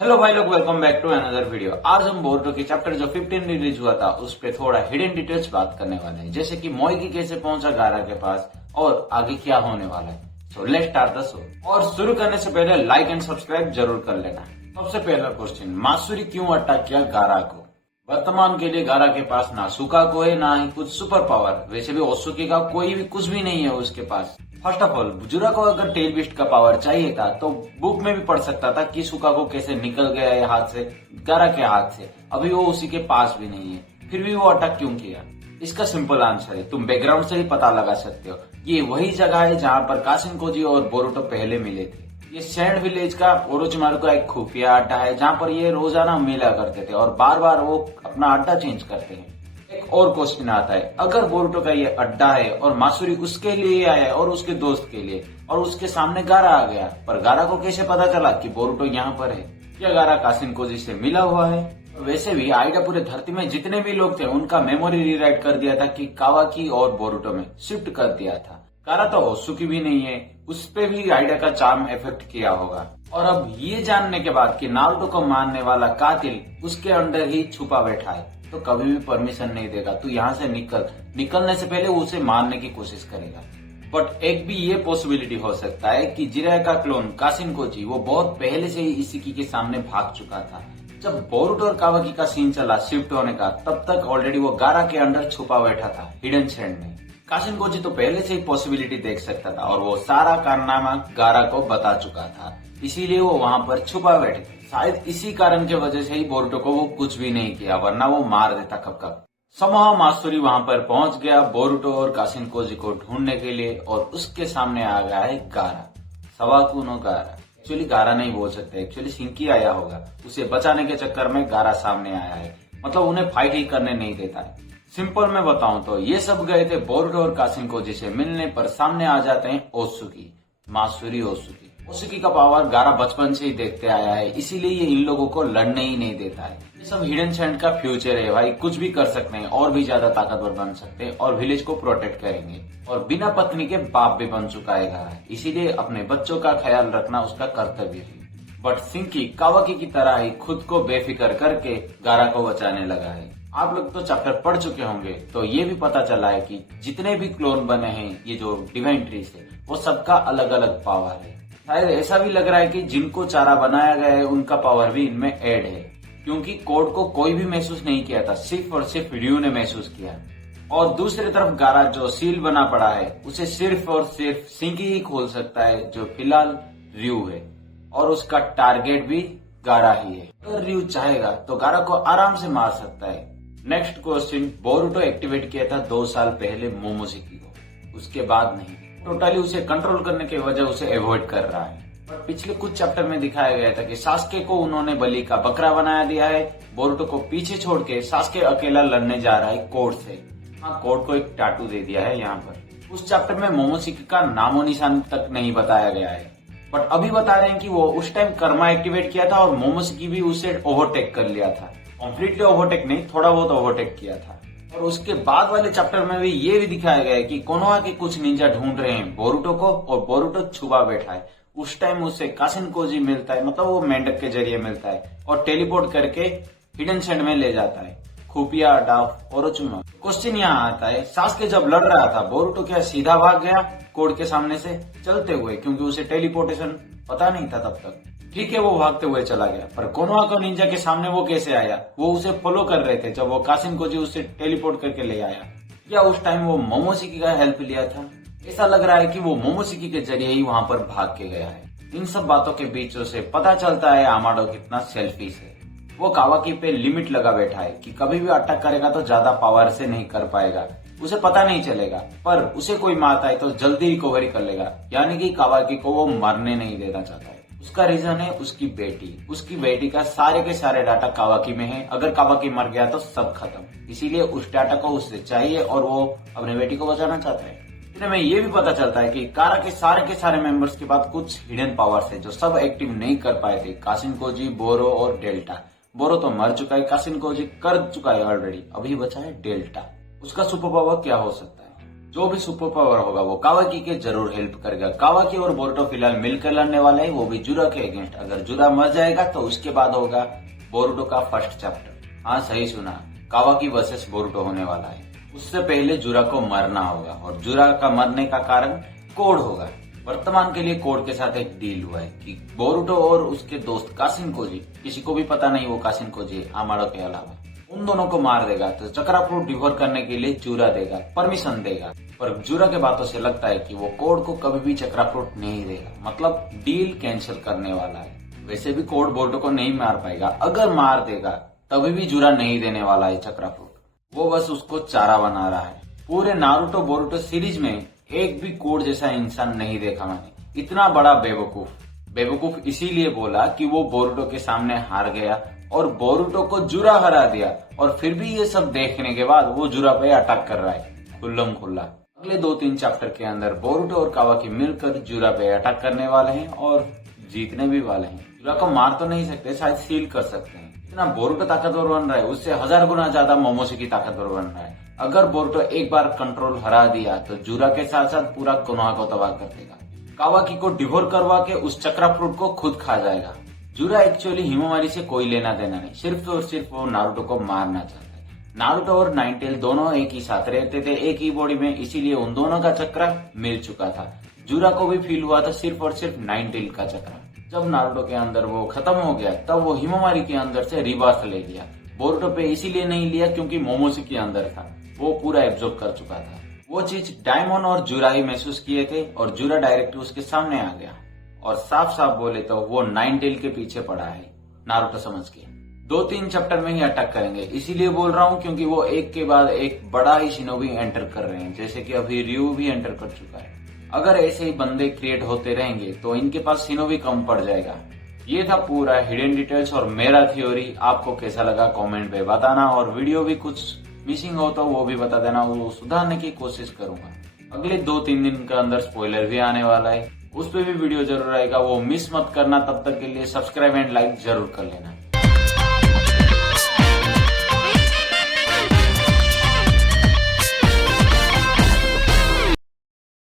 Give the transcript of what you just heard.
Hello भाई लोग, welcome back to another video. आज हम बोरुटो के चैप्टर जो 15 रिलीज हुआ था उस पे थोड़ा हिडन डिटेल्स बात करने वाले हैं, जैसे कि मोइगी कैसे पहुंचा गारा के पास और आगे क्या होने वाला है। So let's start the show. और शुरू करने से पहले लाइक एंड सब्सक्राइब जरूर कर लेना। सबसे पहला क्वेश्चन, मासुरी क्यों अटैक किया गारा को? वर्तमान के लिए गारा के पास ना सुकाको है ना ही कुछ सुपर पावर। वैसे भी ओसुकी का कोई भी कुछ भी नहीं है उसके पास। फर्स्ट ऑफ ऑल, बुजुरा को अगर टेल बिस्ट का पावर चाहिए था तो बुक में भी पढ़ सकता था कि सुकाको कैसे निकल गया है हाथ से, गारा के हाथ से। अभी वो उसी के पास भी नहीं है, फिर भी वो अटैक क्यों किया? इसका सिंपल आंसर है, तुम बैकग्राउंड से ही पता लगा सकते हो। ये वही जगह है जहाँ पर काशिनकोजी और बोरुटो पहले मिले थे। ये सैंड विलेज का ओरोचिमारू का एक खुफिया अड्डा है जहाँ पर ये रोजाना मिला करते थे और बार बार वो अपना अड्डा चेंज करते हैं। एक और क्वेश्चन आता है, अगर बोरुटो का ये अड्डा है और मासुरी उसके लिए आया है और उसके दोस्त के लिए, और उसके सामने गारा आ गया, पर गारा को कैसे पता चला कि बोरुटो यहाँ पर है? क्या गारा काशिनकोजी से मिला हुआ है? वैसे भी आइडा पूरे धरती में जितने भी लोग थे उनका मेमोरी रीराइट कर दिया था कि कावाकी और बोरुटो में शिफ्ट कर दिया था। गारा तो ओसुकी भी नहीं है, उस पे भी आइडा का चार्म इफेक्ट किया होगा। और अब ये जानने के बाद कि नारुतो को मारने वाला कातिल उसके अंदर ही छुपा बैठा है, तो कभी भी परमिशन नहीं देगा तू यहाँ से निकलने से पहले उसे मारने की कोशिश करेगा। बट एक भी ये पॉसिबिलिटी हो सकता है कि जिराय का क्लोन काशिनकोजी वो बहुत पहले से ही इशिकी के सामने भाग चुका था। जब बोरुटो और कावाकी का सीन चला शिफ्ट होने का, तब तक ऑलरेडी वो गारा के अंदर छुपा बैठा था हिडन सैंड में। काशिनकोजी तो पहले से ही पॉसिबिलिटी देख सकता था और वो सारा कारनामा गारा को बता चुका था, इसीलिए वो वहां पर छुपा बैठे थे। शायद इसी कारण की वजह से ही बोरुटो को वो कुछ भी नहीं किया, वरना वो मार देता कब। समहाउ मात्सुरी वहां पर पहुंच गया बोरुटो और काशिनकोजी को ढूंढने के लिए, और उसके सामने आ गया है गारा। सवाकू नो गारा, एक्चुअली गारा नहीं बोल सकते, एक्चुअली सिंकी आया होगा। उसे बचाने के चक्कर में गारा सामने आया है, मतलब उन्हें फाइट ही करने नहीं देता है। सिंपल में बताऊं तो ये सब गए थे बोरुटो और काशिनकोजी से मिलने, पर सामने आ जाते हैं ओत्सुकी, मात्सुरी ओत्सुकी। ओत्सुकी का पावर गारा बचपन से ही देखते आया है, इसीलिए ये इन लोगों को लड़ने ही नहीं देता है। ये सब हिडन सैंड का फ्यूचर है भाई, कुछ भी कर सकते हैं और भी ज्यादा ताकतवर बन सकते हैं और विलेज को प्रोटेक्ट करेंगे। और बिना पत्नी के बाप भी बन चुका है गारा, इसीलिए अपने बच्चों का ख्याल रखना उसका कर्तव्य है। बट सिंकी कावाकी की तरह ही खुद को बेफिक्र करके गारा को बचाने लगा है। आप लोग तो चैप्टर पढ़ चुके होंगे, तो ये भी पता चला है कि जितने भी क्लोन बने हैं ये जो डिवाइन ट्रीज है, वो सबका अलग अलग पावर है। शायद ऐसा भी लग रहा है कि जिनको चारा बनाया गया है उनका पावर भी इनमें ऐड है, क्योंकि कोड को कोई भी महसूस नहीं किया था, सिर्फ और सिर्फ रयू ने महसूस किया। और दूसरी तरफ गारा जो सील बना पड़ा है उसे सिर्फ और सिर्फ सिंकी ही खोल सकता है, जो फिलहाल रयू है, और उसका टारगेट भी गारा ही है। अगर रयू चाहेगा तो गारा को आराम से मार सकता है। नेक्स्ट क्वेश्चन, बोरुटो एक्टिवेट किया था 2 साल पहले मोमोशिकी को, उसके बाद नहीं। टोटली उसे कंट्रोल करने के वजह उसे अवॉइड कर रहा है। पर पिछले कुछ चैप्टर में दिखाया गया था कि सास्के को उन्होंने बलि का बकरा बनाया दिया है। बोरुटो को पीछे छोड़ के सास्के अकेला लड़ने जा रहा है कोड से। हाँ, कोड को एक टाटू दे दिया है यहाँ पर। उस चैप्टर में मोमोशिकी का नामो निशान तक नहीं बताया गया है, बट अभी बता रहे हैं कि वो उस टाइम कर्मा एक्टिवेट किया था और मोमोशिकी भी उसे ओवरटेक कर लिया था। कम्प्लीटली ओवरटेक नहीं, थोड़ा बहुत ओवरटेक किया था। और उसके बाद वाले चैप्टर में भी ये भी दिखाया गया है कि कोनोहा के कुछ निंजा ढूंढ रहे हैं बोरुटो को, और बोरुटो छुपा बैठा है। उस टाइम उसे काशिनकोजी मिलता है, मतलब वो मेंढक के जरिए मिलता है और टेलीपोर्ट करके हिडन सैंड में ले जाता है, खुफिया अड्डा ओरोचिमा। क्वेश्चन यहाँ आता है, सास्के जब लड़ रहा था बोरुटो क्या सीधा भाग गया कोड के सामने से चलते हुए, क्योंकि उसे टेलीपोर्टेशन पता नहीं था तब तक। ठीक है, वो भागते हुए चला गया, पर कोनोहा को निंजा के सामने वो कैसे आया? वो उसे फॉलो कर रहे थे जब वो काशिनकोजी उसे टेलीपोर्ट करके ले आया। या उस टाइम वो मोमोशिकी का हेल्प लिया था? ऐसा लग रहा है कि वो मोमोशिकी के जरिए ही वहां पर भाग के गया है। इन सब बातों के बीच से पता चलता है आमाडो कितना सेल्फिश है। वो कावाकी पे लिमिट लगा बैठा है कि कभी भी अटैक करेगा तो ज्यादा पावर से नहीं कर पाएगा, उसे पता नहीं चलेगा, पर उसे कोई मारता है तो जल्दी रिकवरी कर लेगा, यानी कि कावाकी को वो मरने नहीं देना चाहता है। उसका रीजन है उसकी बेटी का सारे के सारे डाटा कावाकी में है। अगर कावाकी मर गया तो सब खत्म, इसीलिए उस डाटा को उससे चाहिए और वो अपने बेटी को बचाना चाहता है। इतने में ये भी पता चलता है कि गारा के सारे मेंबर्स के बाद कुछ हिडन पावर्स है जो सब एक्टिव नहीं कर पाए थे, काशिनकोजी, बोरो और डेल्टा। बोरो तो मर चुका है, काशिनकोजी कर चुका है ऑलरेडी, अभी बचा है डेल्टा। उसका सुपर पावर क्या हो सकता है? जो भी सुपर पावर होगा वो कावाकी के जरूर हेल्प करेगा। कावाकी और बोरुटो फिलहाल मिलकर लड़ने वाले हैं, वो भी जुरा के अगेंस्ट। अगर जुरा मर जाएगा तो उसके बाद होगा बोरुटो का फर्स्ट चैप्टर। हाँ सही सुना, कावाकी वर्सेस बोरुटो होने वाला है। उससे पहले जुरा को मरना होगा और जुरा का मरने का कारण कोड होगा। वर्तमान के लिए कोड के साथ एक डील हुआ है कि बोरुटो और उसके दोस्त कासिन कोजी, किसी को भी पता नहीं वो कासिन कोजी है आमाडो के अलावा, उन दोनों को मार देगा तो चक्रा फ्रूट डिवोर करने के लिए जुरा देगा, परमिशन देगा। पर जुरा के बातों से लगता है कि वो कोड को कभी भी चक्रा फ्रूट नहीं देगा, मतलब डील कैंसिल करने वाला है। वैसे भी कोड बोरुटो को नहीं मार पाएगा, अगर मार देगा तभी भी जुरा नहीं देने वाला है चक्रा फ्रूट, वो बस उसको चारा बना रहा है। पूरे नारुतो बोरुटो सीरीज में एक भी कोड जैसा इंसान नहीं देखा मैंने, इतना बड़ा बेवकूफ इसीलिए बोला कि वो बोरुटो के सामने हार गया और बोरुटो को जुरा हरा दिया, और फिर भी ये सब देखने के बाद वो जुरा पे अटैक कर रहा है खुल्लम खुल्ला। अगले 2-3 चैप्टर के अंदर बोरुटो और कावाकी मिलकर जुरा पे अटैक करने वाले हैं और जीतने भी वाले हैं। जुरा को मार तो नहीं सकते, शायद सील कर सकते हैं। इतना बोरुटो ताकतवर बन रहा है, उससे 1000 गुना ज्यादा मोमोशिकी ताकतवर बन रहा है। अगर बोरुटो एक बार कंट्रोल हरा दिया तो जुरा के साथ साथ पूरा कोनोहा को तबाह कर देगा। कावाकी को डिवोर करवा के उस चक्रा फ्रूट को खुद खा जाएगा। जुरा एक्चुअली हिमोमारी से कोई लेना देना नहीं, सिर्फ और सिर्फ वो नारुतो को मारना चाहता है। नारुतो और नाइनटेल दोनों एक ही साथ रहते थे, एक ही बॉडी में, इसीलिए उन दोनों का चक्रा मिल चुका था। जुरा को भी फील हुआ था सिर्फ और सिर्फ नाइनटेल का चक्रा। जब नारुतो के अंदर वो खत्म हो गया तब वो हिमोमारी के अंदर से रिबर्थ ले लिया। बोरुटो पे इसीलिए नहीं लिया क्योंकि मोमोशिकी के अंदर था, वो पूरा एब्जॉर्ब कर चुका था। वो चीज डायमंड और जुरा ही महसूस किए थे और जुरा डायरेक्ट उसके सामने आ गया और साफ साफ बोले तो वो नाइनटेल के पीछे पड़ा है नारुतो समझ के। 2-3 चैप्टर में ही अटैक करेंगे, इसीलिए बोल रहा हूँ क्योंकि वो एक के बाद एक बड़ा ही शिनोबी एंटर कर रहे हैं, जैसे कि अभी रियू भी एंटर कर चुका है। अगर ऐसे ही बंदे क्रिएट होते रहेंगे तो इनके पास शिनोबी कम पड़ जाएगा। ये था पूरा हिडन डिटेल्स और मेरा थ्योरी। आपको कैसा लगा कमेंट पे बताना, और वीडियो भी कुछ मिसिंग हो तो वो भी बता देना, वो सुधारने की कोशिश करूंगा। अगले 2-3 दिन के अंदर स्पॉइलर भी आने वाला है, उस पे भी वीडियो जरूर आएगा, वो मिस मत करना। तब तक के लिए सब्सक्राइब एंड लाइक जरूर कर लेना।